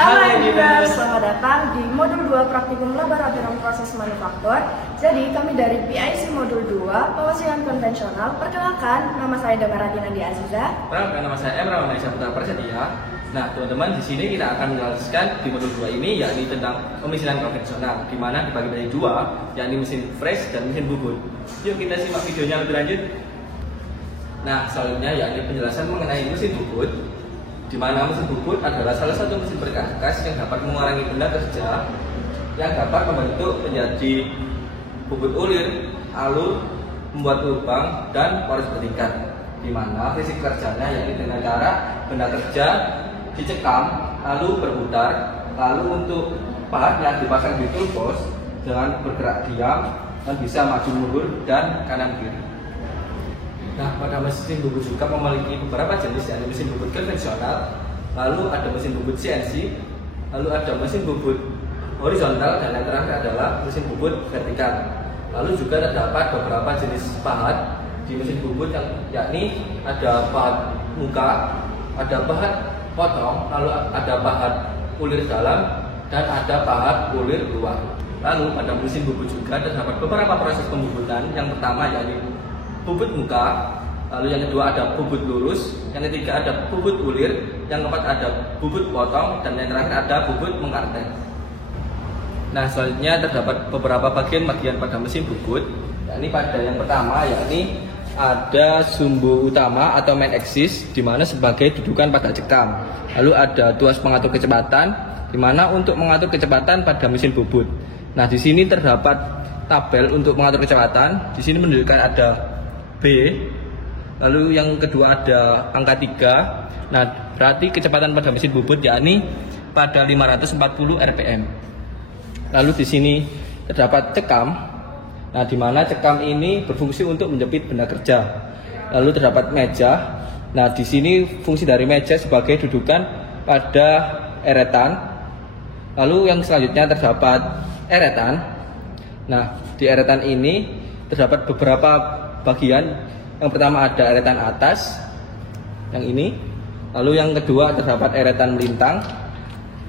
Halo Engineers, selamat datang di modul 2 praktikum laboratorium proses manufaktur. Jadi kami dari PIC modul 2 pemesiran konvensional. Perkenalkan, nama saya Damaradina Aziza. Perkenalkan, nama saya Emra Manisha Putra Prasetya. Nah teman-teman, di sini kita akan menjelaskan di modul 2 ini yakni tentang pemesiran konvensional, di mana dibagi dari dua, yakni mesin fresh dan mesin bubut. Yuk kita simak videonya lebih lanjut. Nah selanjutnya yakni penjelasan mengenai mesin bubut, di mana mesin bubut adalah salah satu mesin berkas yang dapat mengurangi benda kerja yang dapat membentuk menjadi bubut ulir, alur, membuat lubang, dan poros bertingkat. Di mana prinsip kerjanya yakni dengan cara benda kerja dicekam, lalu berputar, lalu untuk pahatnya dipasang di toolbox dengan bergerak diam dan bisa maju mundur dan kanan kiri. Nah, pada mesin bubut juga memiliki beberapa jenis, yakni mesin bubut konvensional, lalu ada mesin bubut CNC, lalu ada mesin bubut horizontal, dan yang terakhir adalah mesin bubut vertikal. Lalu juga terdapat beberapa jenis pahat di mesin bubut yang yakni ada pahat muka, ada pahat potong, lalu ada pahat ulir dalam, dan ada pahat ulir luar. Lalu pada mesin bubut juga terdapat beberapa proses pembubutan. Yang pertama yakni bubut muka, lalu yang kedua ada bubut lurus, yang ketiga ada bubut ulir, yang keempat ada bubut potong, dan yang terakhir ada bubut mengkartek. Nah selanjutnya terdapat beberapa bagian pada mesin bubut, yakni pada yang pertama yakni ada sumbu utama atau main axis, di mana sebagai dudukan pada cekam. Lalu ada tuas pengatur kecepatan, di mana untuk mengatur kecepatan pada mesin bubut. Nah di sini terdapat tabel untuk mengatur kecepatan. Di sini menunjukkan ada B, lalu yang kedua ada angka 3. Nah, berarti kecepatan pada mesin bubut yakni pada 540 rpm. Lalu di sini terdapat cekam. Nah, di mana cekam ini berfungsi untuk menjepit benda kerja. Lalu terdapat meja. Nah, di sini fungsi dari meja sebagai dudukan pada eretan. Lalu yang selanjutnya terdapat eretan. Nah, di eretan ini terdapat beberapa bagian. Yang pertama ada eretan atas, yang ini. Lalu yang kedua terdapat eretan melintang.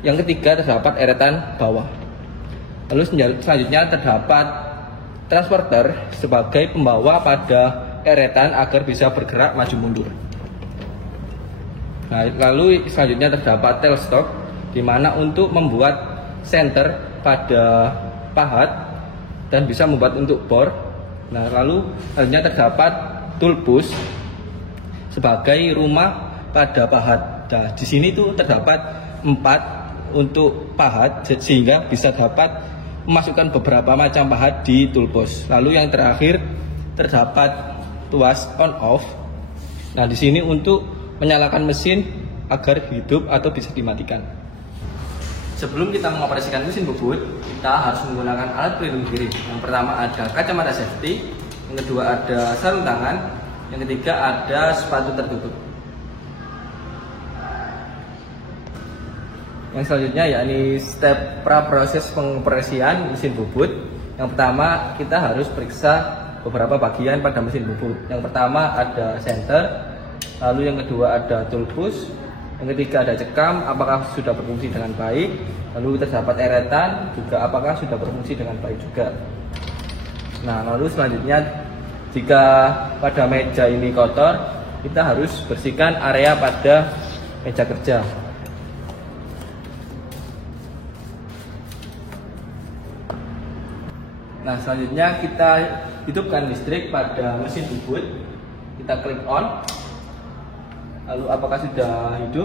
Yang ketiga terdapat eretan bawah. Lalu selanjutnya terdapat transporter sebagai pembawa pada eretan agar bisa bergerak maju mundur. Nah, lalu selanjutnya terdapat tailstock, di mana untuk membuat center pada pahat dan bisa membuat untuk bor. Nah, lalu selanjutnya terdapat toolbox sebagai rumah pada pahat. Nah, di sini tuh terdapat 4 untuk pahat, sehingga bisa dapat memasukkan beberapa macam pahat di toolbox. Lalu yang terakhir terdapat tuas on off. Nah, di sini untuk menyalakan mesin agar hidup atau bisa dimatikan. Sebelum kita mengoperasikan mesin bubut, kita harus menggunakan alat pelindung diri. Yang pertama ada kacamata safety, yang kedua ada sarung tangan, yang ketiga ada sepatu tertutup. Yang selanjutnya yakni step pra-proses pengoperasian mesin bubut. Yang pertama kita harus periksa beberapa bagian pada mesin bubut. Yang pertama ada center, lalu yang kedua ada toolbox, yang ketiga ada cekam, apakah sudah berfungsi dengan baik. Lalu terdapat eretan juga, apakah sudah berfungsi dengan baik juga. Nah, lalu selanjutnya jika pada meja ini kotor, kita harus bersihkan area pada meja kerja. Nah, selanjutnya kita hidupkan listrik pada mesin bubut. Kita klik on. Lalu apakah sudah hidup?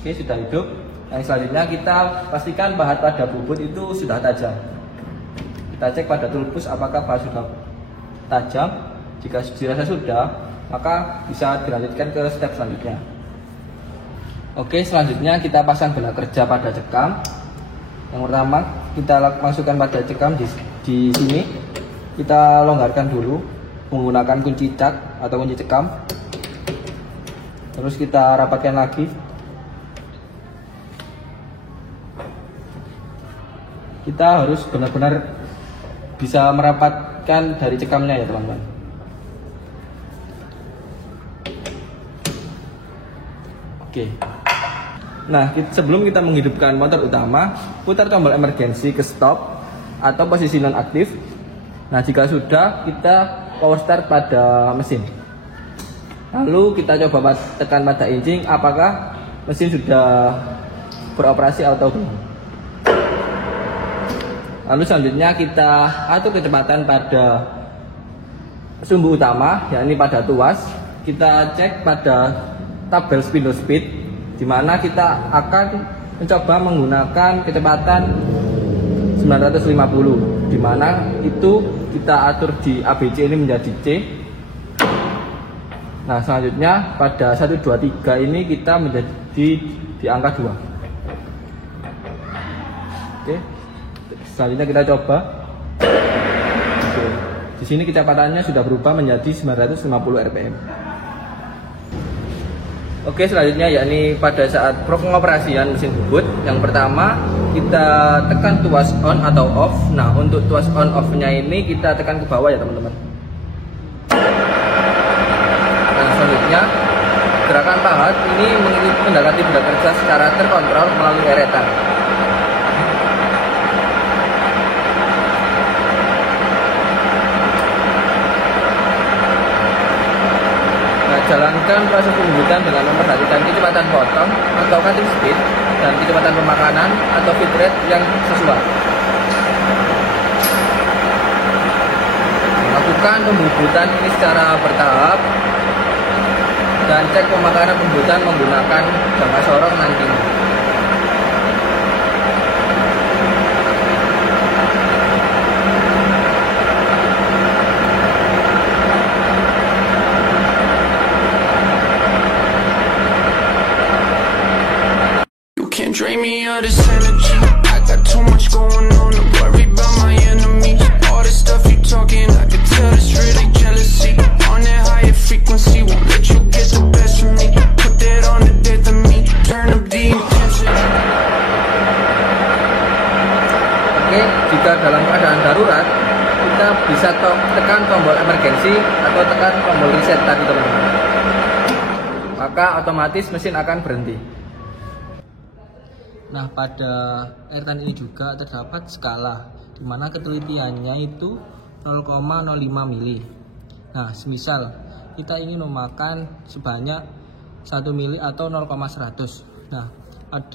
Oke, sudah hidup. Yang selanjutnya kita pastikan pahat pada bubut itu sudah tajam. Kita cek pada toolbox apakah pahat sudah tajam. Jika dirasa sudah, maka bisa dilanjutkan ke step selanjutnya. Oke, selanjutnya kita pasang benda kerja pada cekam. Yang pertama kita masukkan pada cekam di sini. Kita longgarkan dulu menggunakan kunci cak atau kunci cekam. Terus kita rapatkan lagi. Kita harus benar-benar bisa merapatkan dari cekamnya ya teman-teman. Oke. Nah, sebelum kita menghidupkan motor utama, putar tombol emergency ke stop atau posisi non aktif. Nah, jika sudah, kita power start pada mesin. Lalu kita coba tekan pada engine apakah mesin sudah beroperasi atau belum. Lalu selanjutnya kita atur kecepatan pada sumbu utama, yakni pada tuas. Kita cek pada tabel spindle speed, di mana kita akan mencoba menggunakan kecepatan 950, di mana itu kita atur di ABC ini menjadi C. Nah, selanjutnya pada 1, 2, 3 ini kita menjadi di angka 2. Oke. Selanjutnya kita coba. Oke. Di sini kecepatannya sudah berubah menjadi 950 rpm. Oke, selanjutnya yakni pada saat pengoperasian mesin bubut, yang pertama kita tekan tuas on atau off. Nah, untuk tuas on off-nya ini kita tekan ke bawah ya teman-teman. Nah, selanjutnya gerakan pahat ini mendekati benda kerja secara terkontrol melalui eretan. Jalankan proses pembubutan dengan memperhatikan kecepatan potong atau cutting speed dan kecepatan pemakanan atau feed rate yang sesuai. Lakukan pembubutan ini secara bertahap dan cek pemakanan pembubutan menggunakan jangka sorong nantinya. Drain me of this energy. I got too much going on to worry about my enemies. All this stuff you talking, I can tell it's really jealousy. On that higher frequency, won't let you get the best from me. Put that on the death of me. Turn up the intensity. Oke, jika dalam keadaan darurat, kita bisa tekan tombol emergency atau tekan tombol reset tadi teman-teman. Maka otomatis mesin akan berhenti. Nah, pada eretan ini juga terdapat skala, di mana ketelitiannya itu 0,05 mili. Nah, semisal kita ingin memakan sebanyak 1 mili atau 0,100. Nah,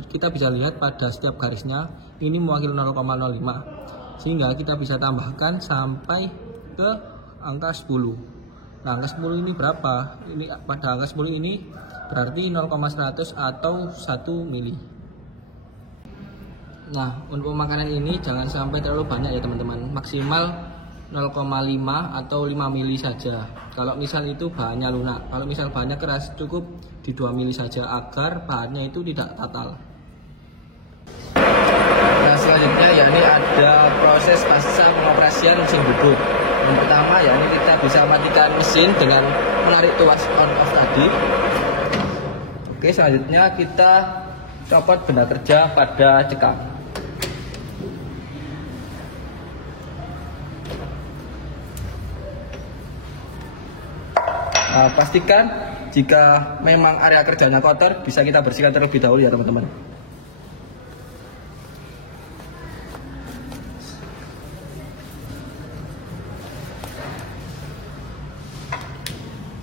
kita bisa lihat pada setiap garisnya ini mewakili 0,05, sehingga kita bisa tambahkan sampai ke angka 10. Nah, angka 10 ini berapa? Ini pada angka 10 ini berarti 0,100 atau 1 mili. Nah, untuk pemakanan ini jangan sampai terlalu banyak ya teman-teman, maksimal 0,5 atau 5 mili saja. Kalau misal itu bahannya lunak, kalau misal bahannya keras cukup di 2 mili saja agar bahannya itu tidak tatal. Nah, selanjutnya yakni ada proses pasca pengoperasian mesin bubut. Yang pertama yakni kita bisa matikan mesin dengan menarik tuas on off tadi. Oke, selanjutnya kita copot benda kerja pada cekam. Pastikan jika memang area kerjanya kotor, bisa kita bersihkan terlebih dahulu ya teman-teman.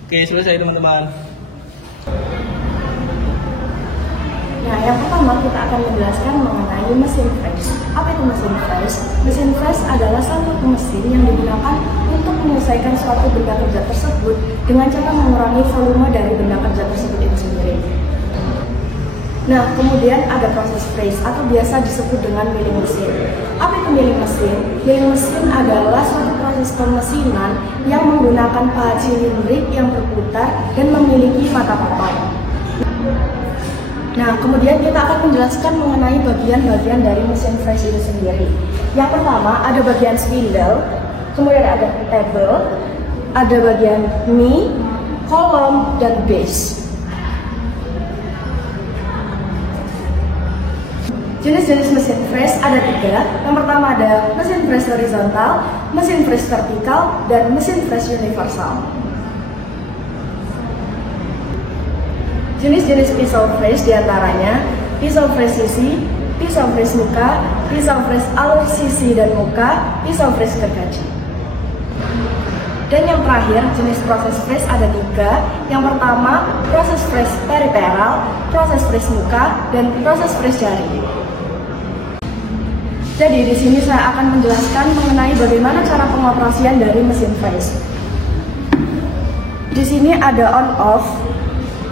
Oke, selesai teman-teman. Nah, yang pertama kita akan menjelaskan mengenai mesin fresh. Apa itu mesin fresh? Mesin fresh adalah suatu mesin yang digunakan untuk menyelesaikan suatu benda kerja tersebut dengan cara mengurangi volume dari benda kerja tersebut itu sendiri. Nah, kemudian ada proses fresh atau biasa disebut dengan milling mesin. Apa itu milling mesin? Milling mesin adalah suatu proses pemesinan yang menggunakan pahat silindrik yang berputar dan memiliki mata potong. Nah, kemudian kita akan menjelaskan mengenai bagian-bagian dari mesin fresh itu sendiri. Yang pertama ada bagian spindle, kemudian ada table, ada bagian knee, kolom, dan base. Jenis-jenis mesin fresh ada 3. Yang pertama ada mesin fresh horizontal, mesin fresh vertikal, dan mesin fresh universal. Jenis-jenis pisau fresh diantaranya pisau fresh sisi, pisau fresh muka, pisau fresh alur sisi dan muka, pisau fresh gergaji. Dan yang terakhir, jenis proses fresh ada 3. Yang pertama, proses fresh periferal, proses fresh muka, dan proses fresh jari. Jadi di sini saya akan menjelaskan mengenai bagaimana cara pengoperasian dari mesin fresh. Di sini ada on off,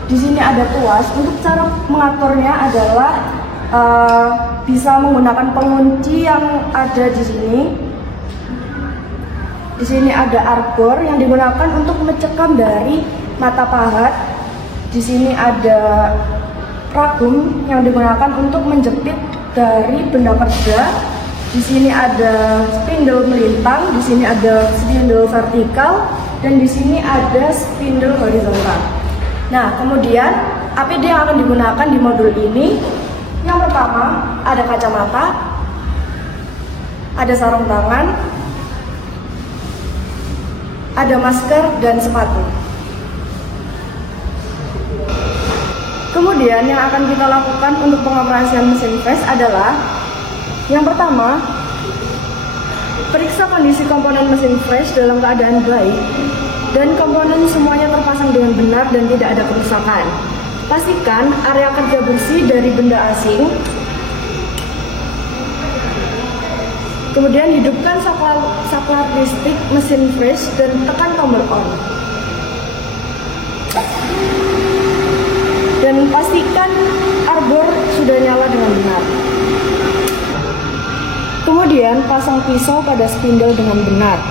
di sini ada tuas. Untuk cara mengaturnya adalah bisa menggunakan pengunci yang ada di sini. Di sini ada arbor yang digunakan untuk mencekam dari mata pahat. Di sini ada ragum yang digunakan untuk menjepit dari benda kerja. Di sini ada spindle melintang, di sini ada spindle vertikal, dan di sini ada spindle horizontal. Nah, kemudian APD yang akan digunakan di modul ini, yang pertama ada kacamata, ada sarung tangan, ada masker dan sepatu. Kemudian yang akan kita lakukan untuk pengoperasian mesin fresh adalah yang pertama, periksa kondisi komponen mesin fresh dalam keadaan baik dan komponen semuanya terpasang dengan benar dan tidak ada kerusakan. Pastikan area kerja bersih dari benda asing. Kemudian hidupkan saklar listrik mesin fresh dan tekan tombol on. Dan pastikan arbor sudah nyala dengan benar. Kemudian pasang pisau pada spindle dengan benar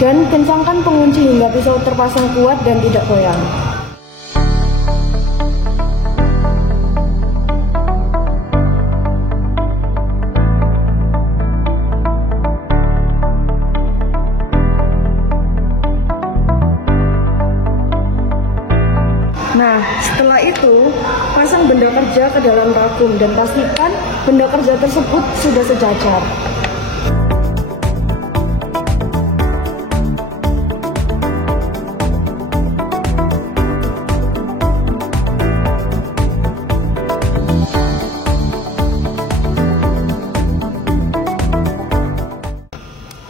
dan kencangkan pengunci hingga pisau terpasang kuat dan tidak goyang. Nah, setelah itu, pasang benda kerja ke dalam vakum dan pastikan benda kerja tersebut sudah sejajar.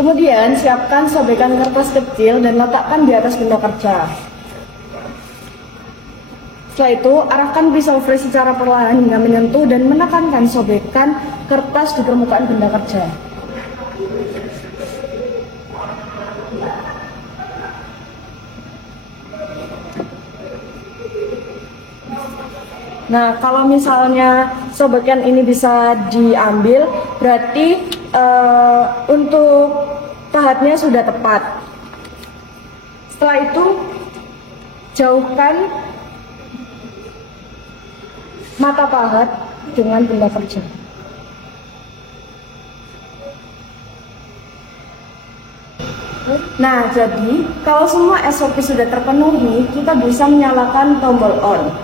Kemudian, siapkan sobekan kertas kecil dan letakkan di atas benda kerja. Setelah itu, arahkan pisau fresh secara perlahan hingga menyentuh dan menekankan sobekan kertas di permukaan benda kerja. Nah, kalau misalnya sobekan ini bisa diambil, berarti untuk pahatnya sudah tepat. Setelah itu, jauhkan mata pahat dengan benda kerja. Nah, jadi kalau semua SOP sudah terpenuhi, kita bisa menyalakan tombol on.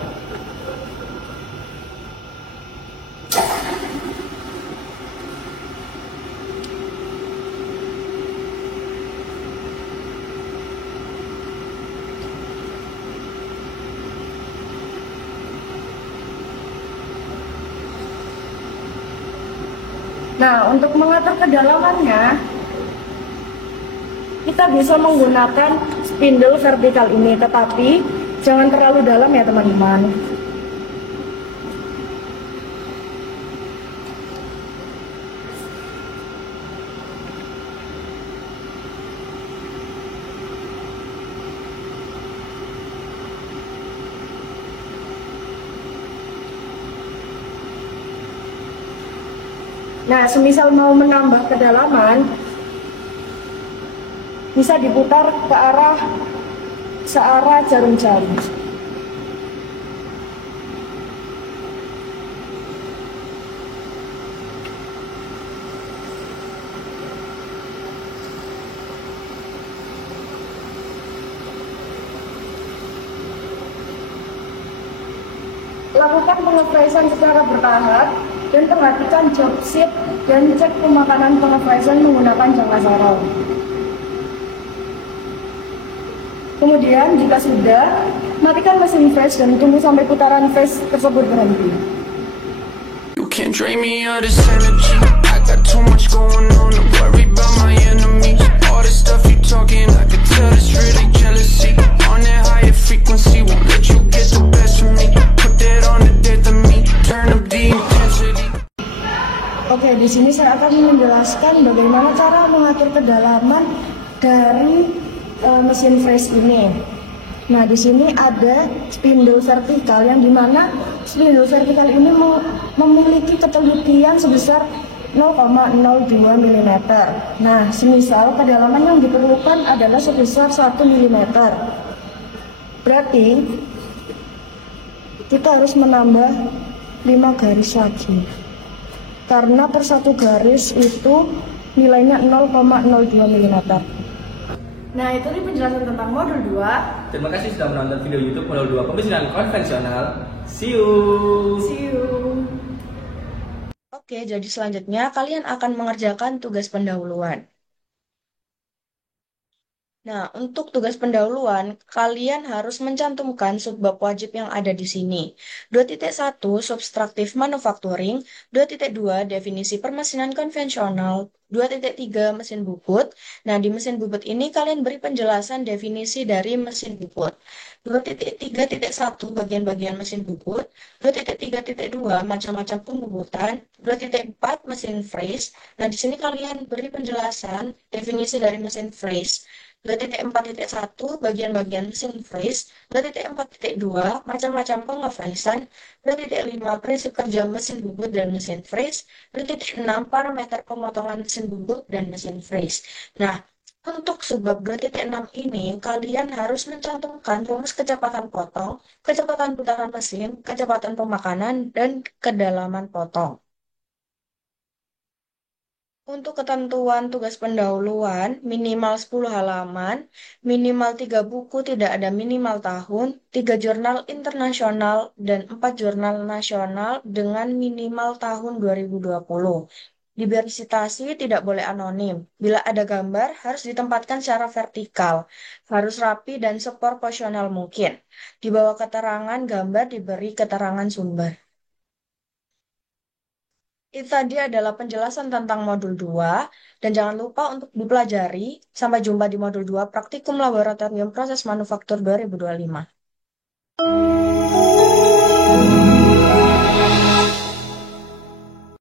Nah, untuk mengatur kedalamannya, kita bisa menggunakan spindle vertikal ini, tetapi jangan terlalu dalam ya teman-teman. Nah, semisal mau menambah kedalaman, bisa diputar ke searah jarum jari. Lakukan pengepresan secara bertahap dan perhatikan job sheet dan cek pemakanan pengepresan menggunakan jangka sarung. Kemudian jika sudah, matikan mesin fresh dan tunggu sampai putaran fresh tersebut berhenti. can't drain me of this energy. I got too much going on to worry about my enemies. All the stuff you talking, I can tell it's really jealousy. On that higher frequency, won't let you get the best of me. Put that on the death of me, turn up the intensity. Oke, di sini saya akan menjelaskan bagaimana cara mengatur kedalaman dari mesin fresh ini. Nah, di sini ada spindle vertikal yang dimana spindle vertikal ini memiliki ketelitian sebesar 0,02 mm. Nah, semisal kedalaman yang diperlukan adalah sebesar 1 mm. Berarti kita harus menambah 5 garis lagi. Karena per satu garis itu nilainya 0,02 mm. Nah, itu nih penjelasan tentang modul 2. Terima kasih sudah menonton video YouTube modul 2 pemesinan konvensional. See you. See you. Oke, jadi selanjutnya kalian akan mengerjakan tugas pendahuluan. Nah, untuk tugas pendahuluan, kalian harus mencantumkan subbab wajib yang ada di sini. 2.1 Subtraktif Manufacturing, 2.2 Definisi permesinan konvensional, 2.3 Mesin bubut. Nah, di mesin bubut ini kalian beri penjelasan definisi dari mesin bubut. 2.3.1 Bagian-bagian mesin bubut, 2.3.2 Macam-macam pembubutan, 2.4 Mesin freeze. Nah, di sini kalian beri penjelasan definisi dari mesin freeze. 2.4.1 bagian-bagian mesin freeze, 2.4.2 macam-macam pengefreezan, 2.5 prinsip kerja mesin bubut dan mesin freeze, 2.6 parameter pemotongan mesin bubut dan mesin freeze. Nah, untuk subbab 2.6 ini, kalian harus mencantumkan rumus kecepatan potong, kecepatan putaran mesin, kecepatan pemakanan, dan kedalaman potong. Untuk ketentuan tugas pendahuluan, minimal 10 halaman, minimal 3 buku tidak ada minimal tahun, 3 jurnal internasional, dan 4 jurnal nasional dengan minimal tahun 2020. Diberi citasi tidak boleh anonim. Bila ada gambar, harus ditempatkan secara vertikal. Harus rapi dan seproporsional mungkin. Di bawah keterangan gambar diberi keterangan sumber. Itu tadi adalah penjelasan tentang modul 2, dan jangan lupa untuk dipelajari. Sampai jumpa di modul 2 Praktikum Laboratorium Proses Manufaktur 2025.